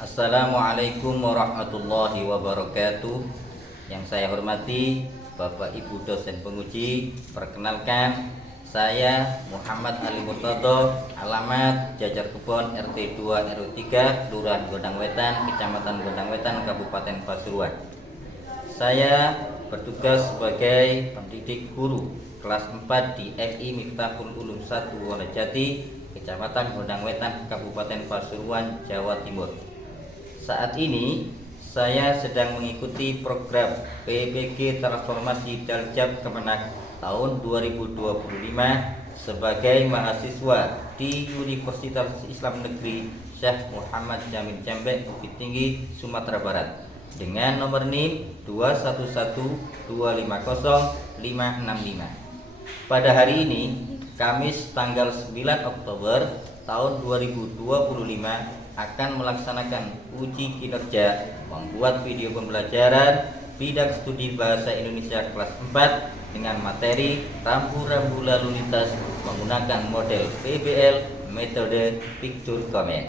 Assalamualaikum warahmatullahi wabarakatuh. Yang saya hormati Bapak Ibu dosen penguji, perkenalkan saya Muhammad Ali Murtado, alamat Jajar Kebon RT 2 RW 3, Kelurahan Gondang Wetan, Kecamatan Gondang Wetan, Kabupaten Pasuruan. Saya bertugas sebagai pendidik guru kelas 4 di MI Miftahul Ulum 1 Wonojati, Kecamatan Gondang Wetan, Kabupaten Pasuruan, Jawa Timur. Saat ini saya sedang mengikuti program PPG Transformasi Daljab Kemenak tahun 2025 sebagai mahasiswa di Universitas Islam Negeri Syekh Muhammad Jamil Jambek, Bukit Tinggi, Sumatera Barat dengan nomor NIM 211250565. Pada hari ini, Kamis tanggal 9 Oktober tahun 2025 akan melaksanakan uji kinerja membuat video pembelajaran bidang studi bahasa Indonesia kelas 4 dengan materi rambu-rambu lalu lintas menggunakan model PBL metode picture comment.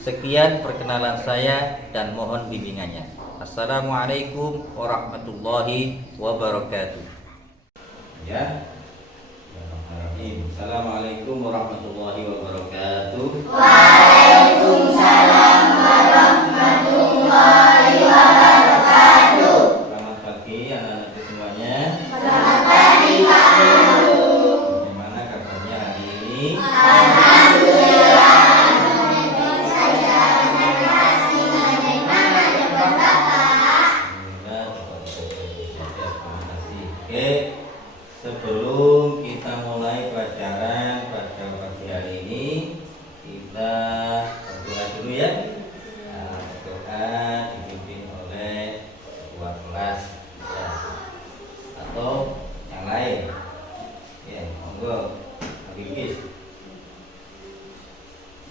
Sekian perkenalan saya dan mohon bimbingannya. Assalamualaikum warahmatullahi wabarakatuh. Ya. Assalamualaikum warahmatullahi wabarakatuh. Waalaikumsalam warahmatullahi wabarakatuh. Selamat pagi anak-anakku semuanya. Selamat pagi Pak Guru. Bagaimana kabarnya hari ini? Alhamdulillah. Baik saja. Terima kasih. Bagaimana kabar Bapak? Alhamdulillah. Terima kasih. Oke. Sebelum kita mulai pelajaran pada pagi hari ini, kita berdoa dulu ya. Berdoa dipimpin oleh ketua kelas ya, atau yang lain. Ya, monggo, Habibis.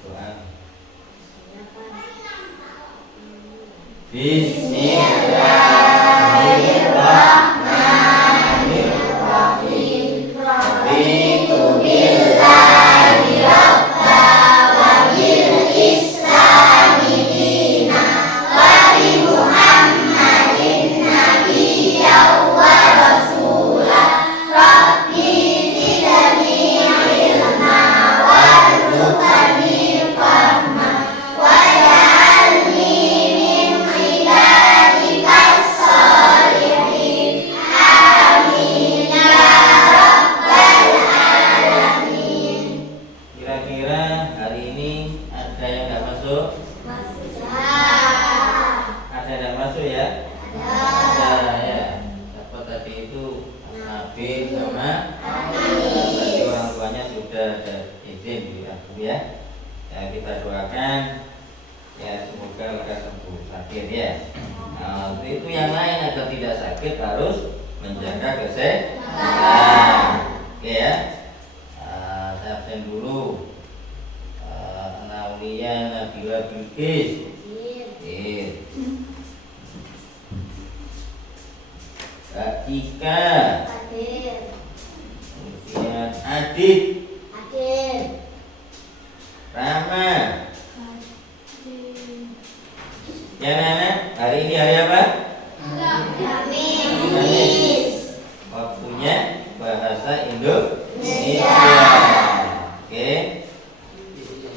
Doa. Bismillahirrahmanirrahim. Raditu billahi rabba wa bil islami dina wa bi Muhammadin nabiyya wa rasula. Rabbi zidni ilma warzuqni fahma waj'alni min ibadikas sholihin. Amin ya rabbal alamin. Kira-kira hari ini ada yang nggak masuk? Ada yang masuk ya? Ada ya. Siapa tadi itu? Nabil sama tadi orang tuanya sudah ada izin ya, Bu ya. Ya kita doakan ya semoga lekas sembuh sakit ya. Nah, itu yang lain agar tidak sakit harus menjaga kesehatan. Oke ya. Saya absen dulu. Naulia Nabila Bilqis. Kak Cika. Kemudian Adit. Rama. Ya Nana, hari ini hari apa? Waktunya bahasa Indonesia. Oke.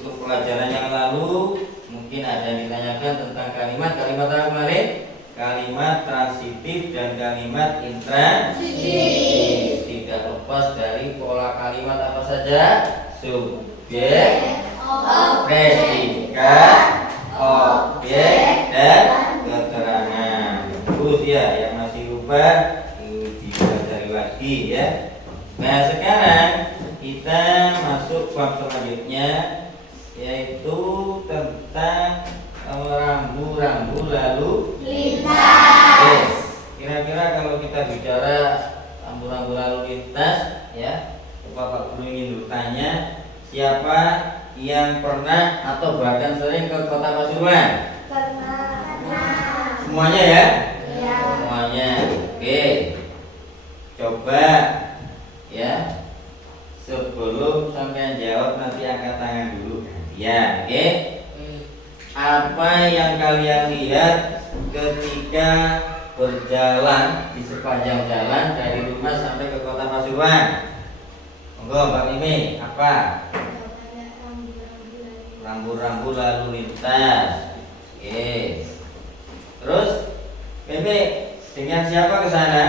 Untuk pelajaran yang lalu mungkin ada yang ditanyakan tentang kalimat apa kemarin? Kalimat transitif dan kalimat intransitif. Tidak lepas dari pola kalimat apa saja? Subjek, predikat, objek, dan keterangan. Terus ya, yang masih lupa dipelajari lagi ya. Nah sekarang kita masuk bab selanjutnya, yaitu tentang rambu-rambu lalu lintas. Kira-kira kalau kita bicara rambu-rambu lalu lintas ya, Bapak Guru ingin bertanya, siapa yang pernah atau bahkan sering ke Kota Pasuruan? Semuanya ya? Semuanya. Oke. Coba ya. Sebelum sampean jawab nanti angkat tangan dulu. Ya, oke. apa yang kalian lihat ketika berjalan di sepanjang jalan dari rumah sampai ke kota Pasuruan? Monggo Mbak Mimi, apa? Rambu-rambu lalu lintas. Oke. Terus Mimi dengan siapa ke sana?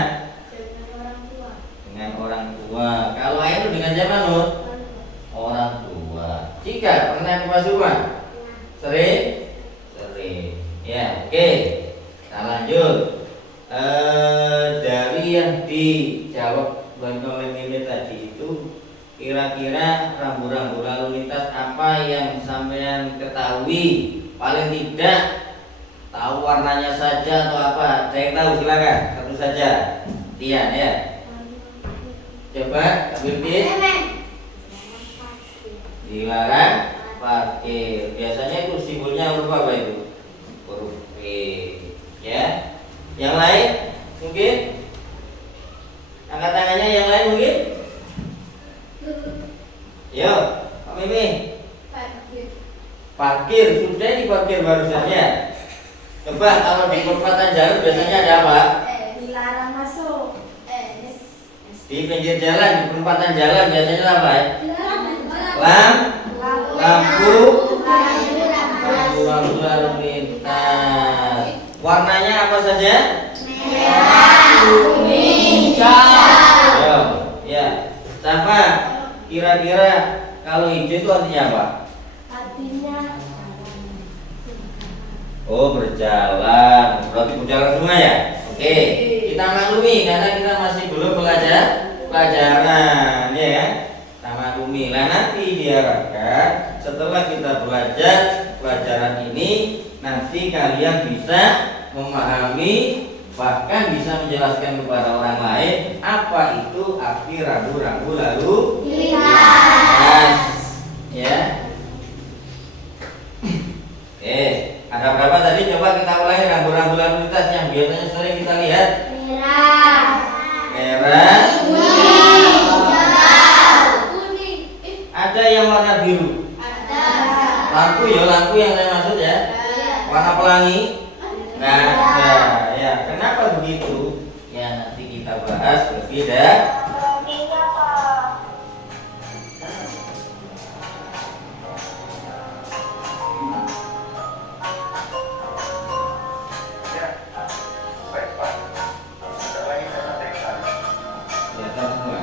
Dengan orang tua. Kalau Ainul dengan siapa, Nur? Orang tua. Jika pernah ke Pasuruan? Sering? Sering. Ya, oke. Kita lanjut. Dari yang dijawab oleh Mimi tadi itu, kira-kira rambu-rambu lalu lintas apa yang sampean ketahui? Paling tidak tahu warnanya saja atau apa? Ada yang tahu? Silakan, satu saja. Tian ya. Coba ambil Tian. Dilarang parkir. Biasanya itu simbolnya huruf apa itu? Huruf P. Ya. Yang lain mungkin? Angkat tangannya yang lain mungkin? Yo, Pak Mimi. Parkir, sudah diparkir barusan ya. Coba kalau di perempatan jalan biasanya ada apa? Dilarang masuk. Di pinggir jalan, di perempatan jalan biasanya apa ya? Lampu lalu lintas. Warnanya apa saja? Merah, kuning, hijau. Yo, ya. Siapa? Kira-kira kalau hijau itu artinya apa? Artinya Oh, berjalan. Berarti berjalan semua ya? Oke. Kita maklumi karena kita masih belum belajar pelajaran, ya kan? Kita maklumi. Lah nanti diharapkan setelah kita belajar pelajaran ini, nanti kalian bisa memahami, bahkan bisa menjelaskan kepada orang lain apa itu arti rambu-rambu lalu lintas. Ya. Oke, ada berapa tadi? Coba kita ulangi rambu-rambu lalu lintas yang biasanya sering kita lihat. Merah, kuning. ada yang warna biru. Lampu ya, lampu yang saya maksud ya. Warna pelangi. Nah, ada. Ya, kenapa begitu? Ya, nanti kita bahas lebih dah. Kelihatan semua.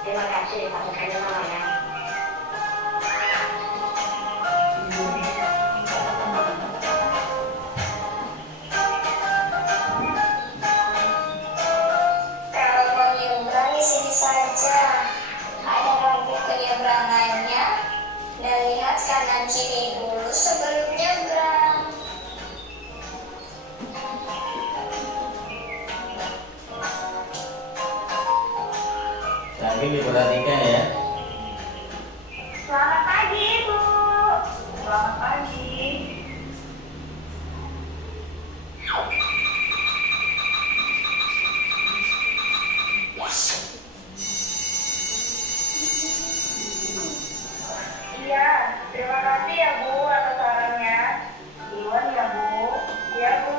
Terima kasih Pak Sekali namanya. Kalau mau nyebrang di sini saja. Ada lampu penyeberangannya. Dan lihat kanan kiri dulu sebelum nyebrang. Sambil diperhatikan ya. Selamat pagi Ibu. Selamat pagi. Iya, terima kasih ya Bu atas sarannya. Iwan ya Bu. Iya Bu.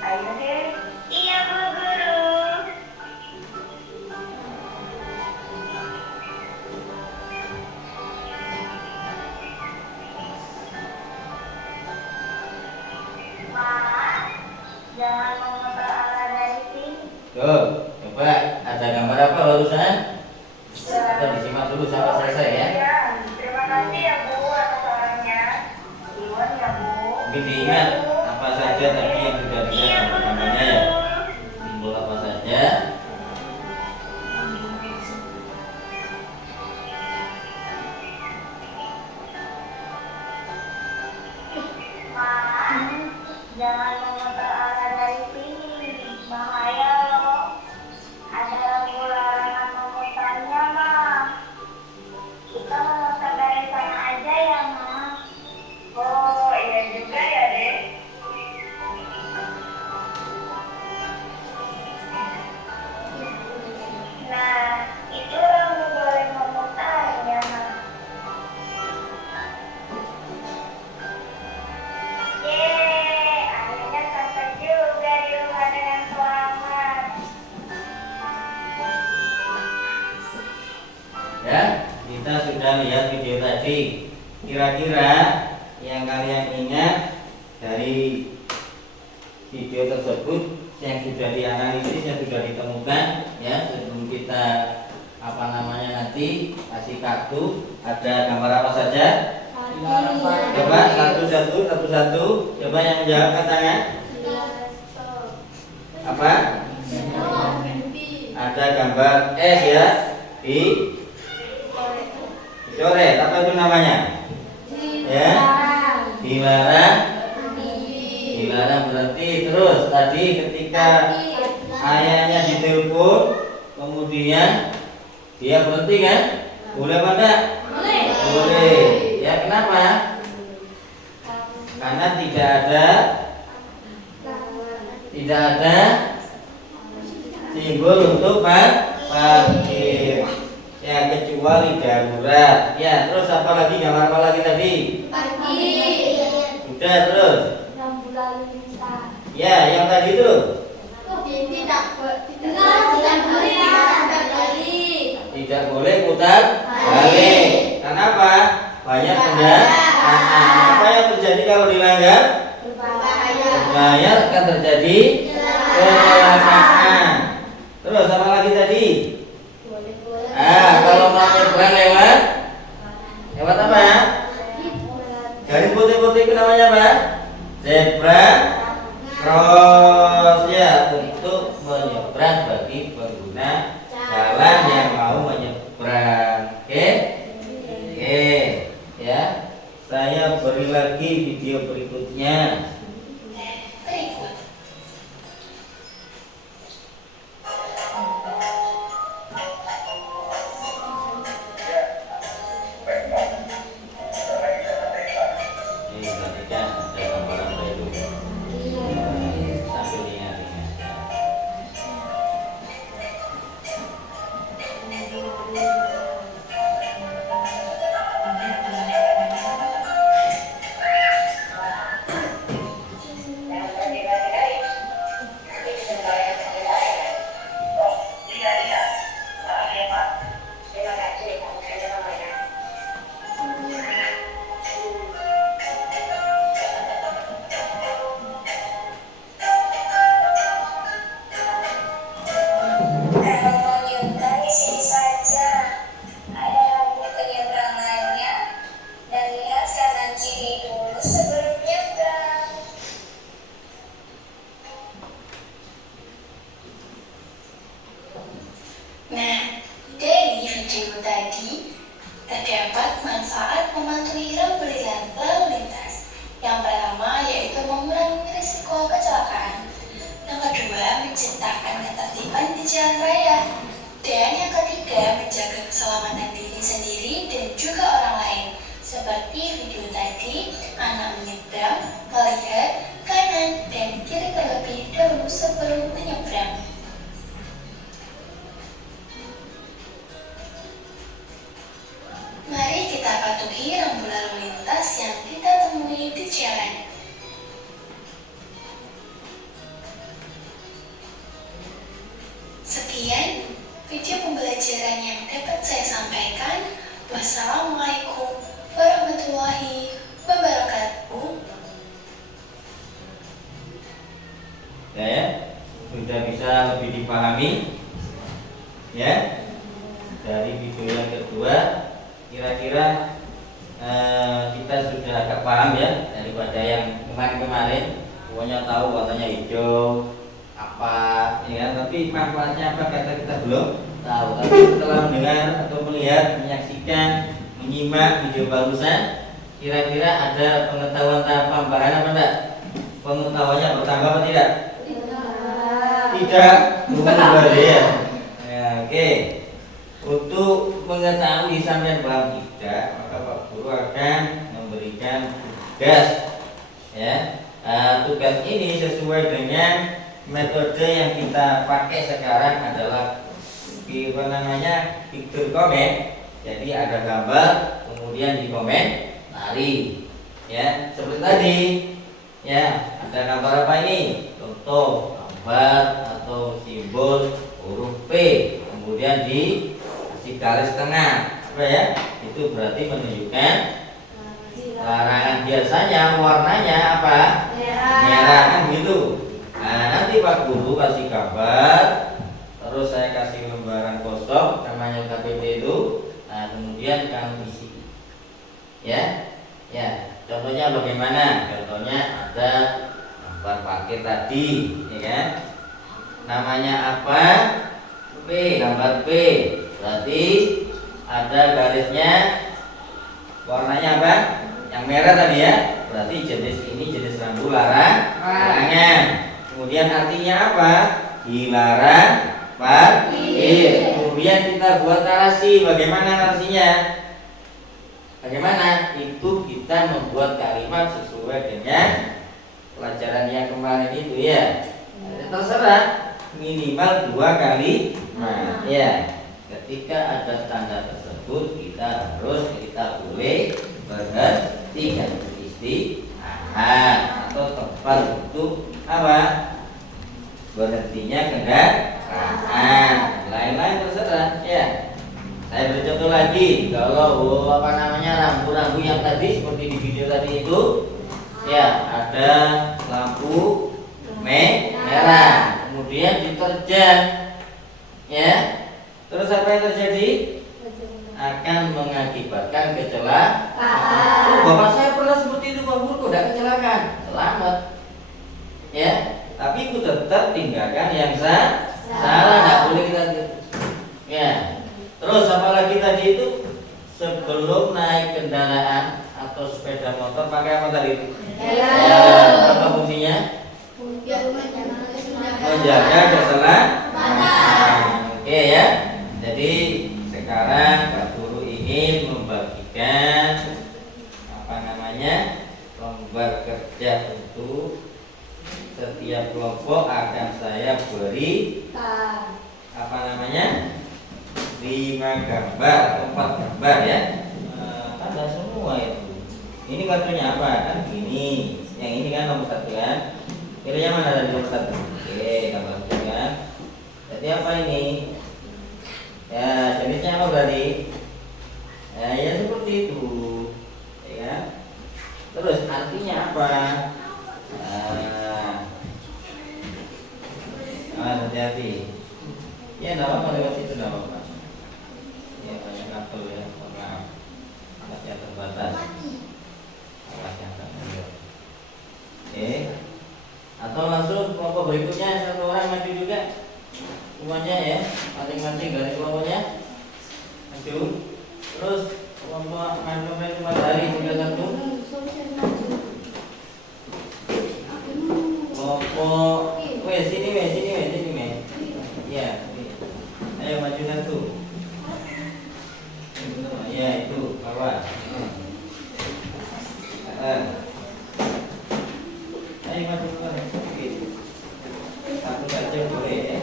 Ayo deh. Iya Bu Guru. Mak, jangan memutar arah dari sini. Tuh, coba ada gambar apa barusan? Kita disimak dulu sampai selesai ya. Iya, terima kasih ya Bu atas sarannya. Iwan ya Bu. Mungkin diingat apa saja tadi yang sudah dilihat gambarnya ya. Simbol apa saja? Mak, jangan memutar arah dari sini. Bahaya loh. Ada lampu larangan Ya, kita sudah lihat video tadi. Kira-kira yang kalian ingat dari video tersebut yang sudah dianalisis, yang sudah ditemukan, ya, sebelum kita nanti kasih kartu, ada gambar apa saja? Coba satu-satu. Coba yang menjawab angkat tangan. Apa? Ada gambar S ya di coret. Apa itu namanya? Ya, dilarang. Dilarang berarti. Terus tadi ketika ayahnya ditelepon, kemudian dia berhenti kan? Boleh apa enggak? Boleh. Ya, kenapa? Karena tidak ada simbol untuk parkir. Ya, kecuali darurat. Ya, terus apa lagi? Gambar apa lagi tadi? Udah, terus. Ya, yang tadi itu. Tidak boleh putar balik. Kenapa? Banyak kendaraan. Apa yang terjadi kalau dilanggar? Berbahaya, akan terjadi kecelakaan. Terus apa lagi tadi? Kalau mau nyebrang lewat apa? Garis putih-putih itu namanya apa? Zebra cross, ya, untuk menyeberang bagi pengguna jalan yang mau menyeberang. Oke, ya. Saya beri lagi video berikutnya. Berikut. Ini perhatikan ada gambaran baru. Sambil ingat-ingat. Kalau mau nyebrang di sini saja. Ada lampu penyeberangannya dan lihat kanan kiri dulu sebelum nyebrang. Nah, dari video tadi terdapat manfaat mematuhi rambu lalu lintas. Yang pertama yaitu mengurangi risiko kecelakaan. Yang kedua, menciptakan ketertiban di jalan raya. Dan yang ketiga, menjaga keselamatan diri sendiri dan juga orang lain. Seperti video tadi, anak menyeberang, melihat kanan dan kiri terlebih dahulu sebelum menyeberang. Mari kita patuhi rambu lalu lintas yang kita temui di jalan. Sekian video pembelajaran yang dapat saya sampaikan. Wassalamualaikum warahmatullahi wabarakatuh. Ya, sudah bisa lebih dipahami. Ya, dari video yang kedua, kira-kira kita sudah agak paham ya daripada yang kemarin-kemarin. Pokoknya tahu warnanya hijau apa, ya, tapi manfaatnya apa kita belum tahu. Tapi setelah mendengar atau melihat, menyaksikan, menyimak video barusan, kira-kira ada pengetahuan tambahan apa enggak? Pengetahuannya bertambah apa tidak? Tidak, bukan ya. Ya, oke. Untuk mengetahui sampai paham tidak, maka Pak Guru akan memberikan tugas. Ya, tugas ini sesuai dengan metode yang kita pakai sekarang adalah picture comment. Jadi ada gambar, kemudian di komentari. Ya, seperti tadi. Ya, ada gambar apa ini? Contoh gambar atau simbol huruf P, kemudian di kasih garis tengah. Apa ya? Itu berarti menunjukkan larangan. Biasanya warnanya apa? Merah kan gitu. Nah, nanti Pak Guru kasih gambar, terus saya kasih lembaran kosong namanya KPP itu. Nah, kemudian kamu isi. Ya. Ya, contohnya bagaimana? Contohnya ada gambar paket tadi, ya kan? Namanya apa? P, gambar P. Berarti ada garisnya, warnanya apa? Yang merah tadi ya. Berarti jenis ini jenis rambu larangan. Kemudian artinya apa? Dilarang parkir. Kemudian kita buat narasi. Bagaimana narasinya? Bagaimana? Itu kita membuat kalimat sesuai dengan pelajaran yang kemarin itu ya. Terserah, minimal 2 kali. Nah, ya. Ketika ada tanda tersebut kita boleh berhenti dan beristirahat atau tempat untuk apa? Berhentinya kendaraan. Lain-lain terserah ya. Saya beri contoh lagi, kalau rambu-rambu yang tadi seperti di video tadi itu, ya ada lampu merah, kemudian diterjang, ya, terus apa yang terjadi? Akan mengakibatkan kecelakaan. Bapak saya pernah seperti itu, Pak Guru, kok tidak kecelakaan? Selamat, ya, tapi itu tetap tinggalkan yang salah, tidak boleh kita, ya. Terus apalagi tadi itu sebelum naik kendaraan atau sepeda motor pakai apa tadi itu? Ya, apa fungsinya? Menjaga keselamatan. Oke ya. Jadi sekarang Pak Guru ingin membagikan lembar kerja untuk setiap kelompok akan saya beri 5 gambar atau 4 gambar ya. Ada semua itu. Ini kartunya apa? Kan gini. Yang ini kan nomor 1 kan. Pilih yang mana dari nomor 1? Oke, gambar 1 kan. Jadi apa ini? Ya, jenisnya apa berarti? Ya seperti itu. Ya kan? Terus artinya apa? Hati-hati. Ya, enggak apa-apa lewat situ, enggak apa-apa. Ya, banyak kabel ya, maaf. Alatnya terbatas. Alatnya terbatas. Oke. Atau langsung kelompok berikutnya, satu orang maju juga. Semuanya ya, masing-masing dari kelompoknya maju. Terus kelompok maju matahari juga satu. Kelompok, sini. Ya, ayo maju satu. Ya itu bawah. Ayo maju bawah. Satu saja boleh ya.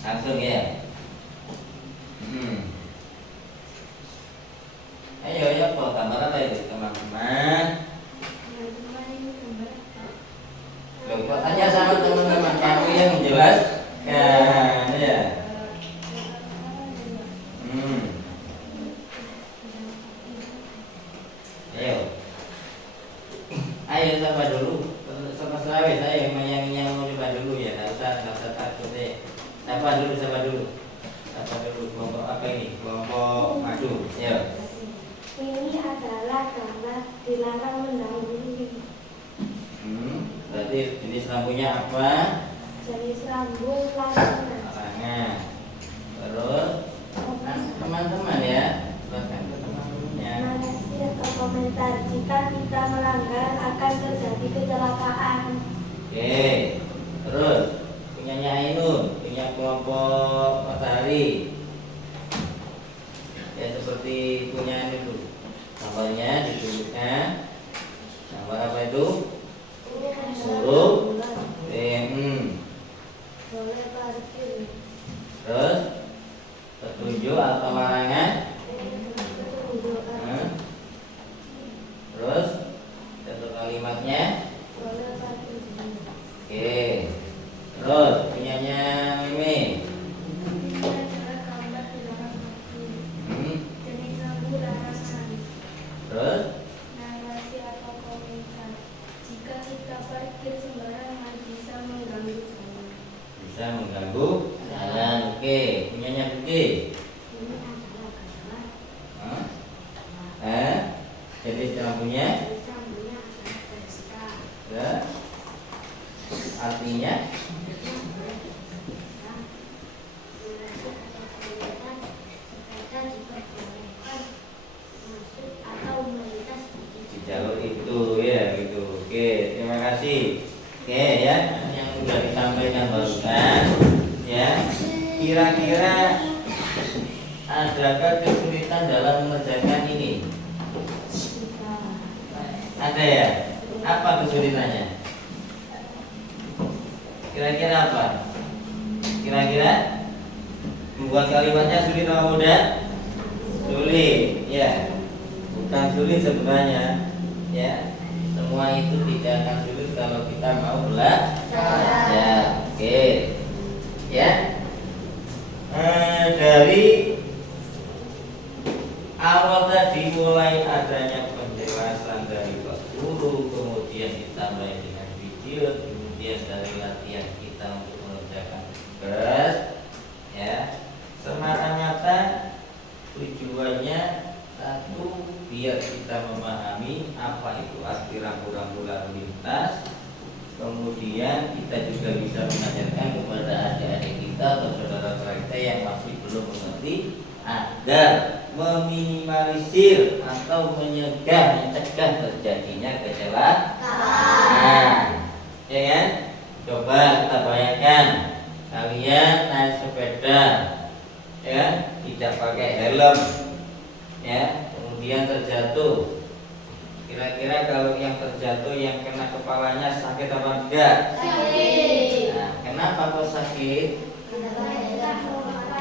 Langsung ya. Ayo ya, kalau gambar apa itu teman-teman? Coba tanya sama teman-teman kamu yang menjelaskan ya. Ayo sapa dulu. Sama Sulawesi saya yang mau coba dulu ya. Enggak usah takut deh. Sapa dulu. Kelompok apa ini? Kelompok maju. Ya. Ini adalah gambar dilarang mendahului. Berarti jenis lampunya apa? Jenis lampu larangan. Larangan. Terus teman-teman ya, silakan ke teman-temannya. Narasi atau komentar, jika kita melanggar akan Oke. Terus punyanya Ainun, punya kelompok matahari. Ya seperti punya itu. Gambarnya ditunjukkan. Gambar apa itu? Huruf Boleh parkir. Terus petunjuk atau larangan. Petunjuk. Terus satu kalimatnya. Boleh parkir. Oke. Terus punyanya Mimi. Ini adalah gambar dilarang parkir. Jenis lampu larangan. Terus Narasi atau komentar. Jika kita parkir sembarangan bisa mengganggu jalan. bisa mengganggu jalan. Oke. Punyanya Budi. Ini adalah gambar. Jadi lampunya. Lampunya adalah pesta. Ya. Artinya di jalur itu ya gitu. Oke, terima kasih. Oke ya, yang sudah disampaikan barusan ya. Kira-kira adakah kesulitan dalam mengerjakan ini? Ada ya? Apa kesulitannya? Kira-kira apa? Kira-kira membuat kalimatnya sulit atau mudah? Sulit, ya. Bukan sulit sebenarnya, ya. Semua itu tidak akan sulit kalau kita mau belajar. Oke, ya. Dari awal tadi mulai adanya penjelasan dari Pak Guru, kemudian ditambah dengan video, kemudian dari latihan kita untuk mengerjakan tugas, ya, semata-mata tujuannya satu, biar kita memahami apa itu arti rambu-rambu lalu lintas. Kemudian kita juga bisa mengajarkan kepada adik-adik kita atau saudara-saudara kita yang masih belum mengerti agar meminimalisir atau mencegah terjadinya kecelakaan. Ya kan? Coba kita bayangkan kalian naik sepeda, ya, tidak pakai helm, ya, kemudian terjatuh. Kira-kira kalau yang terjatuh yang kena kepalanya sakit apa enggak? Sakit. Nah, kenapa kok sakit?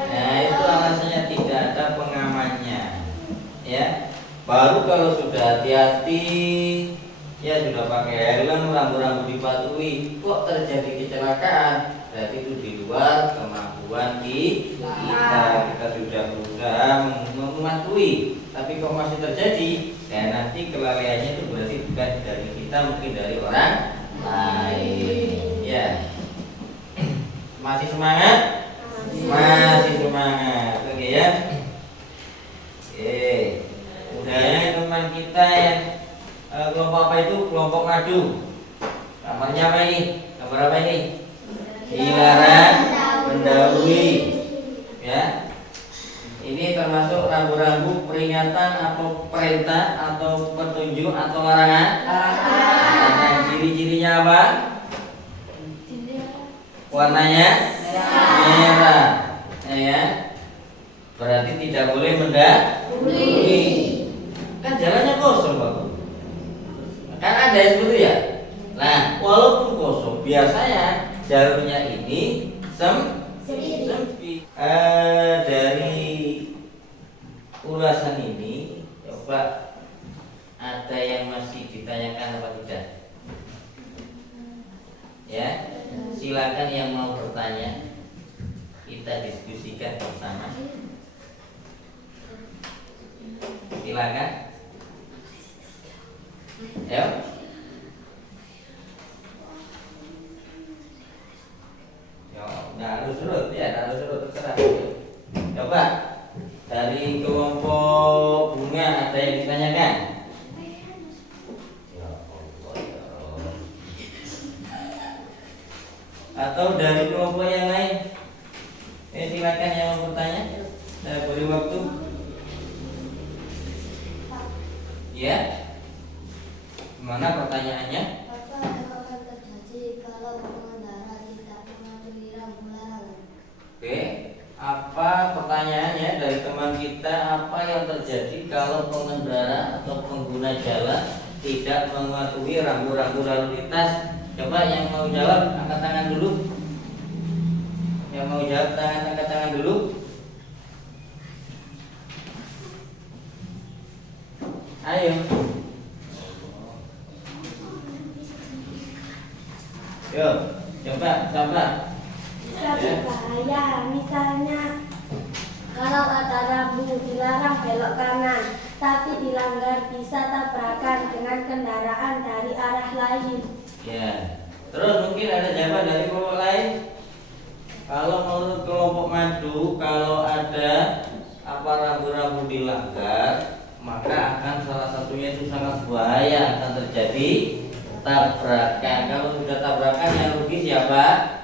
Nah, itu alasannya tidak ada pengamannya. Ya. Baru kalau sudah hati-hati, ya sudah pakai helm, rambu-rambu dipatuhi, kok terjadi kecelakaan? Berarti itu di luar kemampuan kita. Kita sudah berusaha mematuhi, tapi kok masih terjadi? Dan nanti kelalaiannya itu berarti bukan dari kita, mungkin dari orang lain. Ya. Masih semangat? Masih semangat. Oke ya. Oke. Udahnya teman kita yang kelompok apa itu? Kelompok madu. Gambarnya apa ini? Gambar apa ini? Dilarang mendahului. Ya. Ini termasuk rambu-rambu peringatan atau perintah atau petunjuk atau larangan? Larangan. Ciri-cirinya apa? Warnanya merah. Ya. Berarti tidak boleh mendahului. Kan jalannya kosong, Pak. Kan ada yang seperti ya. Nah, walaupun kosong, biasanya jalurnya ini sempit. Dari ulasan ini, coba ada yang masih ditanyakan apa tidak? Ya, silakan yang mau bertanya, kita diskusikan bersama. Silakan. Ya. Nggak harus surut ya, nggak harus surut terserah. Coba dari kelompok bunga ada yang ditanyakan? Ya Allah, ya Allah. Atau dari kelompok yang lain? Silakan yang mau bertanya. Saya beri waktu. Ya. Gimana pertanyaannya? Apa yang akan terjadi kalau Apa pertanyaannya dari teman kita, apa yang terjadi kalau pengendara atau pengguna jalan tidak mematuhi rambu-rambu lalu lintas? Coba yang mau jawab angkat tangan dulu. Yang mau jawab angkat tangan dulu. Ayo. Yo, coba. Berbahaya, misalnya kalau ada rambu dilarang belok kanan, tapi dilanggar bisa tabrakan dengan kendaraan dari arah lain. Ya. Terus mungkin ada jawaban dari kelompok lain. Kalau menurut kelompok madu, kalau ada apa rambu-rambu dilanggar, maka akan salah satunya itu sangat bahaya, akan terjadi tabrakan. Kalau sudah tabrakan yang rugi siapa?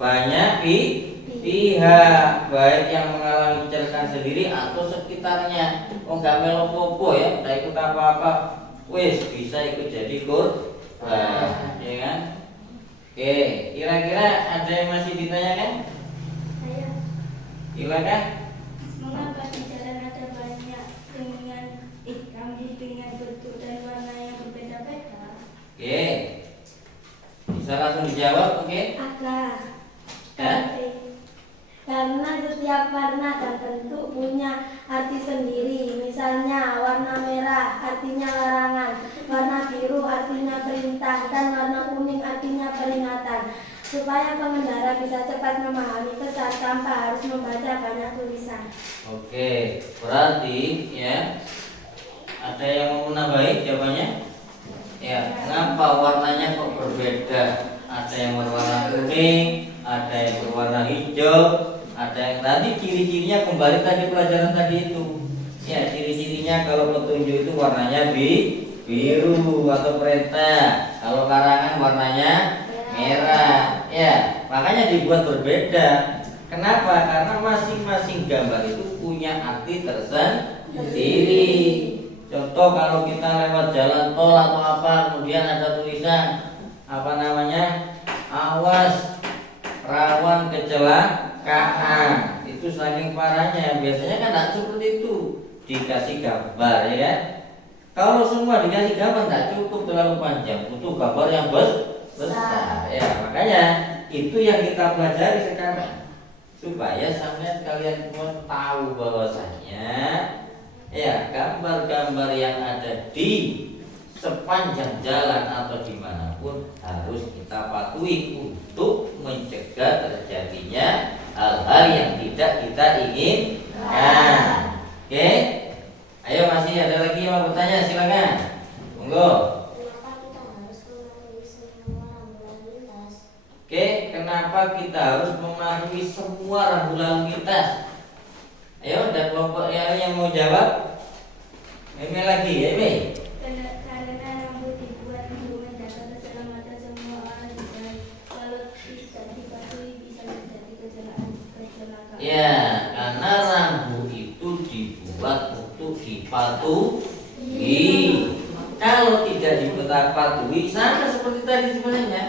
Banyak pihak, baik yang mengalami kecelakaan sendiri atau sekitarnya. Oh nggak melo popo ya, nggak ikut apa-apa, wis bisa ikut jadi korban, ya kan? Oke, kira-kira ada yang masih ditanyakan? Saya Silakan. mengapa di jalan ada banyak rambu dengan bentuk dan warna yang berbeda-beda? Oke, bisa langsung dijawab, oke? Karena setiap warna dan bentuk punya arti sendiri. Misalnya warna merah artinya larangan, warna biru artinya perintah, dan warna kuning artinya peringatan. Supaya pengendara bisa cepat memahami pesan tanpa harus membaca banyak tulisan. Oke, berarti ya ada yang mau nambahin jawabannya? Ya, kenapa warnanya kok berbeda? Ada yang berwarna kuning, ada yang berwarna hijau, ada yang tadi ciri-cirinya kembali tadi pelajaran tadi itu. Ya, ciri-cirinya kalau petunjuk itu warnanya biru atau perintah. Kalau karangan warnanya merah. Ya, makanya dibuat berbeda. Kenapa? Karena masing-masing gambar itu punya arti tersendiri. Contoh kalau kita lewat jalan tol atau apa, kemudian ada tulisan apa namanya, awas rawan kecelakaan. Itu saking parahnya. Biasanya kan tidak seperti itu, dikasih gambar ya kan. Kalau semua dikasih gambar tidak cukup, terlalu panjang, butuh gambar yang besar. Ya makanya itu yang kita pelajari sekarang, supaya sampai kalian semua tahu bahwasanya ya gambar-gambar yang ada di sepanjang jalan atau dimanapun harus kita patuhi untuk mencegah terjadinya hal-hal yang tidak kita inginkan. Oke, ayo masih ada lagi yang mau bertanya, silakan. Monggo. Kenapa kita harus mematuhi semua rambu lalu lintas? Ayo, ada kelompok yang mau jawab? Eme lagi, Eme. Karena rambu dibuat untuk menjaga keselamatan semua orang di jalan. Kalau tidak dipatuhi bisa terjadi kecelakaan. Ya, karena rambu itu dibuat untuk dipatuhi. Kalau tidak dipatuhi, sama seperti tadi sebenarnya.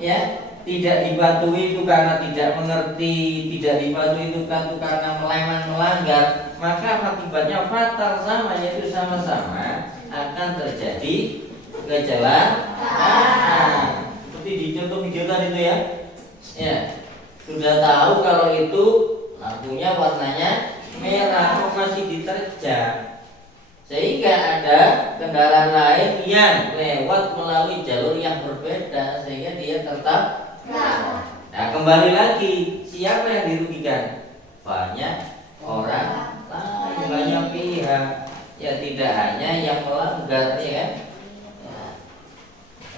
Ya, tidak dipatuhi itu karena tidak mengerti, tidak dipatuhi itu karena melanggar, maka akibatnya fatal, sama, yaitu sama-sama akan terjadi kecelakaan. Seperti di contoh video tadi itu ya. Ya, sudah tahu kalau itu lampunya warnanya merah, kok masih diterjang, sehingga ada kendaraan lain yang lewat melalui jalur yang berbeda, sehingga dia tertabrak. Nah, kembali lagi, siapa yang dirugikan? Banyak orang lain, banyak pihak. Ya tidak hanya yang melanggar, ya kan?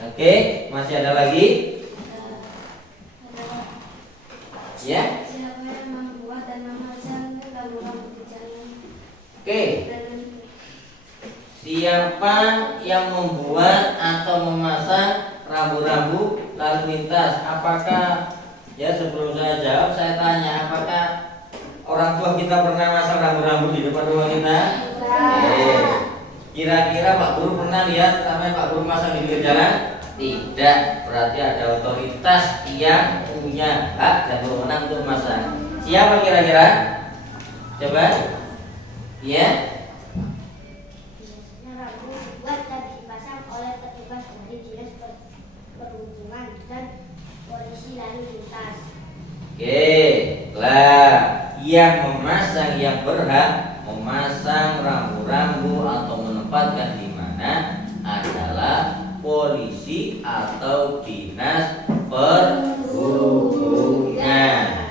Oke, masih ada lagi? Ya. Siapa yang membuat dan memasang rambu-rambu di jalan? Oke. Siapa yang membuat atau memasang rambu-rambu lalu lintas? Apakah, ya sebelum saya jawab, saya tanya, apakah orang tua kita pernah masang rambu-rambu di depan rumah kita? Kira-kira Pak Guru pernah lihat sampai Pak Guru masang di pinggir jalan? Tidak. Berarti ada otoritas yang punya hak dan wewenang untuk memasang. Siapa kira-kira? Coba. Iya. Biasanya rambu dibuat dan dipasang oleh petugas dari dinas perhubungan dan polisi lalu lintas. Oke, lah yang memasang, yang berhak memasang rambu-rambu atau menempatkan di mana adalah polisi atau dinas perhubungan.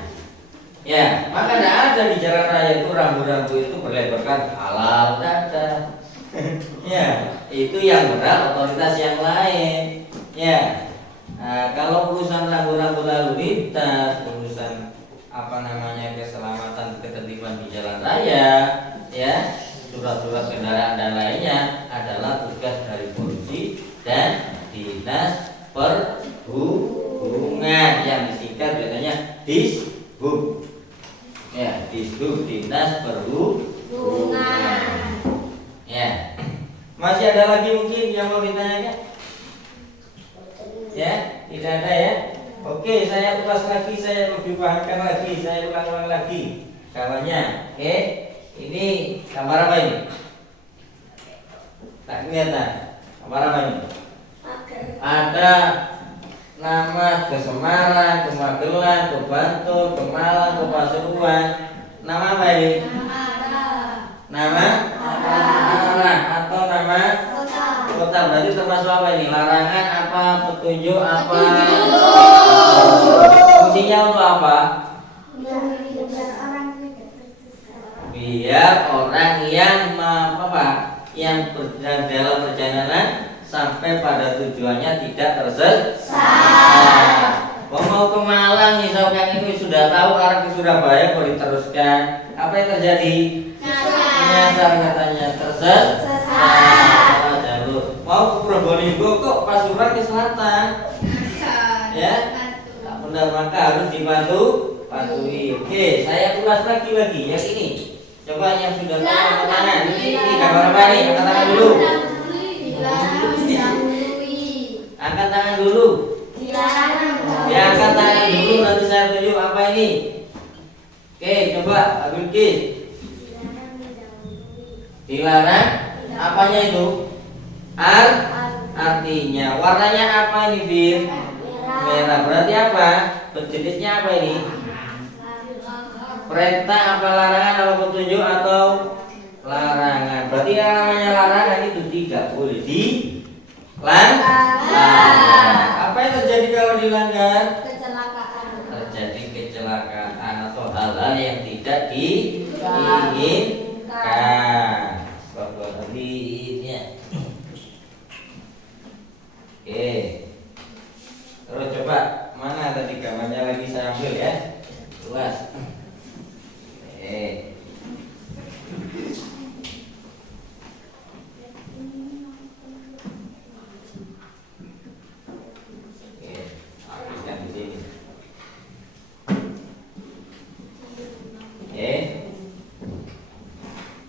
Ya, maka tidak ada di jalan raya itu rambu-rambu itu berlebarkan halal, tidak ada. Ya, itu yang berhak otoritas yang lain. Ya, nah, kalau urusan rambu-rambu lalu lintas, urusan keselamatan ketertiban di jalan raya, ya, surat-surat kendaraan dan lainnya adalah tugas dari polisi dan dinas perhubungan yang disingkat biasanya Dishub. Ya, Dishub, dinas perhubungan. Ya, masih ada lagi mungkin yang mau ditanyakan? Ya, tidak ada ya. Oke, saya ulas lagi, saya lebih pahamkan lagi, saya ulang-ulang lagi kawannya. Oke, ini gambar apa ini? Tak kelihatan. Gambar apa ini? Ada nama ke Semarang, ke Magelang, ke Bantul, ke Malang, ke Pasuruan. Nama apa ini? Nama arah atau nama kota. Berarti termasuk apa ini? Larangan apa? Petunjuk apa? Fungsinya untuk apa? Biar orang yang yang dalam perjalanan sampai pada tujuannya tidak tersesat. Mau ke Malang misalkan ini sudah tahu arah ke Surabaya, boleh diteruskan. Apa yang terjadi? Nyasar katanya, tersesat. Salah jalur. Mau ke Probolinggo kok Pasuruan ke selatan. Ya, tak benar, maka harus dipatuhi. Oke, saya ulas lagi yang ini. Coba yang sudah tahu angkat tangan. Ini gambar apa nih? Angkat tangan dulu. Angkat tangan dulu. Ya, angkat tangan dulu, nanti saya tunjuk apa ini. Oke, coba Abdul Kis. Dilarang. Apanya itu? Artinya. Warnanya apa ini, Bir? Merah. Berarti apa? Jenisnya apa ini? Perintah apa larangan apa petunjuk atau larangan? Berarti yang namanya larangan itu tidak boleh dilanggar. Apa yang terjadi kalau dilanggar? Terjadi kecelakaan atau hal-hal yang tidak diinginkan. Sepertinya. Oke. Terus coba mana tadi gambarnya lagi saya ambil ya. Luas. Oke. Hapuskan di sini. Oke.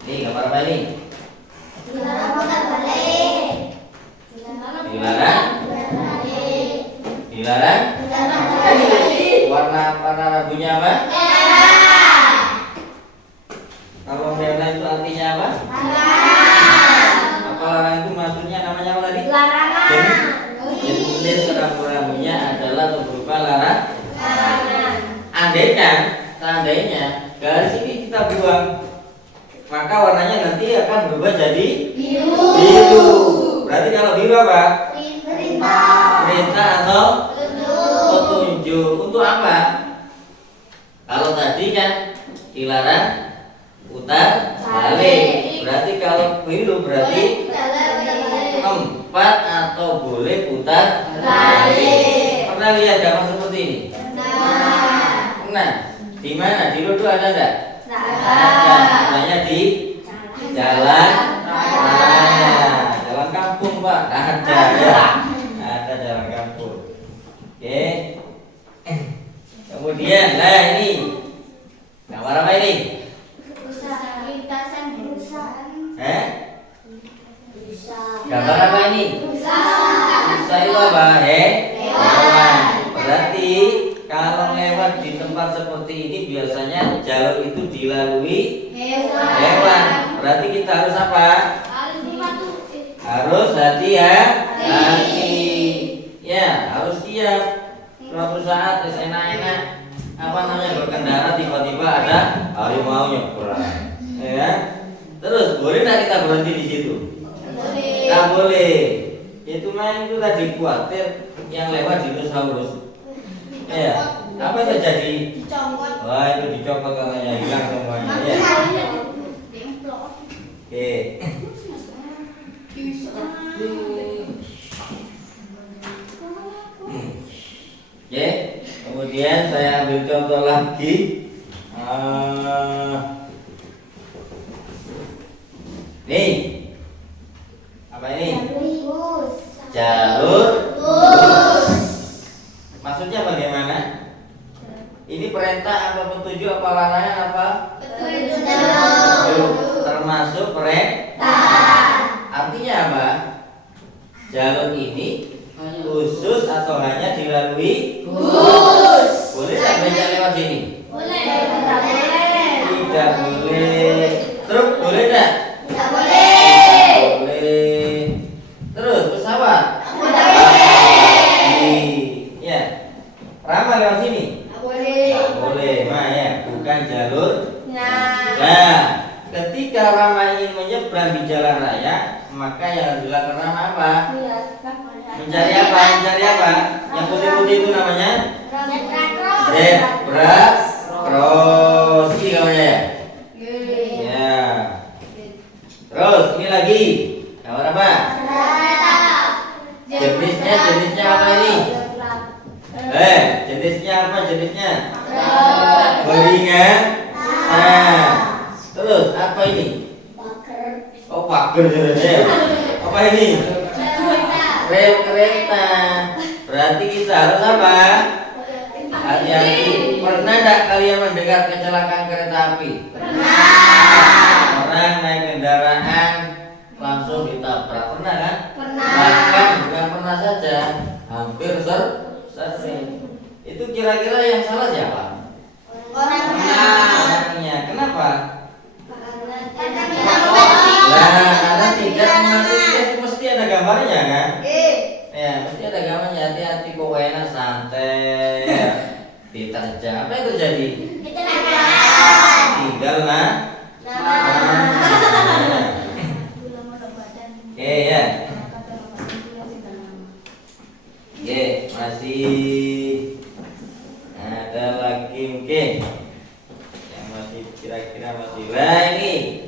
Ini gambar apa ini? Dilarang? Warna rambunya apa? Kalau merah itu artinya apa? Apa larang itu maksudnya namanya apa tadi? Jenis rambu-rambunya adalah berupa larangan. Seandainya garis ini kita buang, maka warnanya nanti akan berubah jadi biru. Berarti kalau biru apa? Perintah atau petunjuk. Untuk apa? Kalau tadi kan dilarang putar balik. Berarti kalau biru berarti tempat atau boleh putar balik. Pernah lihat gambar seperti ini? Pernah. Di mana? Di Ludu ada enggak? Ada. Namanya di jalan raya. Jalan kampung, Pak. Ada ya. Ada jalan kampung. Oke. Kemudian, nah ini gambar apa ini? Gambar apa ini? Busa itu apa? Hewan. Berarti Kalau lewat di tempat seperti ini biasanya jalur itu dilalui hewan. Berarti kita harus apa? Harus hati-hati. Ya, harus siap. Suatu saat enak-enak berkendara tiba-tiba ada harimau nyebrang. Ya. Terus boleh tak kita berhenti di situ? Tak boleh. Itu main itu tadi khawatir yang lewat dinosaurus. Ya, apa yang terjadi? Wah, itu dicopot katanya, hilang semuanya. Ya. Oke. Oke, kemudian saya ambil contoh lagi. Nih, apa ini? Jalur lurus. Maksudnya bagaimana? Ini perintah apa petunjuk apa larangan apa? Petunjuk. Termasuk perintah. Artinya apa? Jalur ini khusus atau hanya dilalui? Khusus. Boleh tak beca lewat sini? Boleh. Tidak boleh. Truk boleh tak? Tidak boleh. Boleh. Terus pesawat? Tidak boleh. Ya. Ramah lewat sini? Tidak boleh. Tak boleh. Nah ya, bukan jalur. Nah. Nah, ketika Rama ingin menyeberang di jalan raya, maka yang harus dilakukan Rama apa? Mencari apa? Mencari apa? Yang putih-putih itu namanya zebra cross. Ini gambarnya ya? Ya. Terus ini lagi. Gambar apa? Jenisnya apa ini? Jenisnya apa jenisnya? Beringan. Nah. Terus apa ini? Oh, pagar jenisnya. Apa ini? Rel kereta. Berarti kita harus apa? Hati-hati. Pernah tidak kalian mendengar kecelakaan kereta api? Pernah. Orang naik kendaraan langsung ditabrak. Pernah kan? Pernah. Bahkan bukan pernah saja, hampir sering. Itu kira-kira yang salah siapa? Orangnya. Kenapa? Karena tidak mematuhi. Mesti ada gambarnya kan? Ya, mesti ada gambarnya. Hati-hati kok enak santai. Ya. Diterjang. Apa yang terjadi? Tinggal Oke ya. Oke, masih ada lagi mungkin yang masih kira-kira masih. Nah ini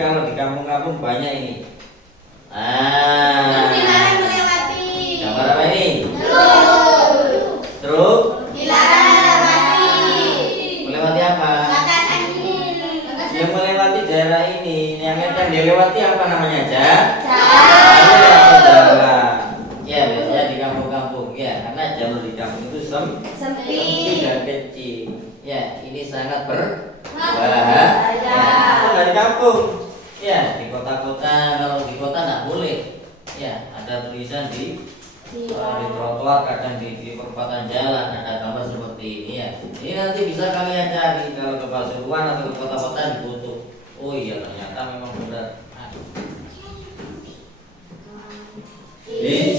kalau di kampung-kampung banyak ini. Gambar apa ini? Truk. Melewati apa? Yang melewati daerah ini, yang dilewati apa namanya? Jalan. Ya, biasanya di kampung-kampung ya, karena jalur di kampung itu sempit dan kecil. Ya, ini sangat berbahaya. Kalau di kampung, ya di kota-kota, kalau di kota nggak boleh. Ya, ada tulisan di trotoar, kadang di perempatan jalan ada gambar seperti ini ya. Ini nanti bisa kalian cari kalau ke Pasuruan atau ke kota-kota ditutup. Oh iya, ternyata memang benar. Di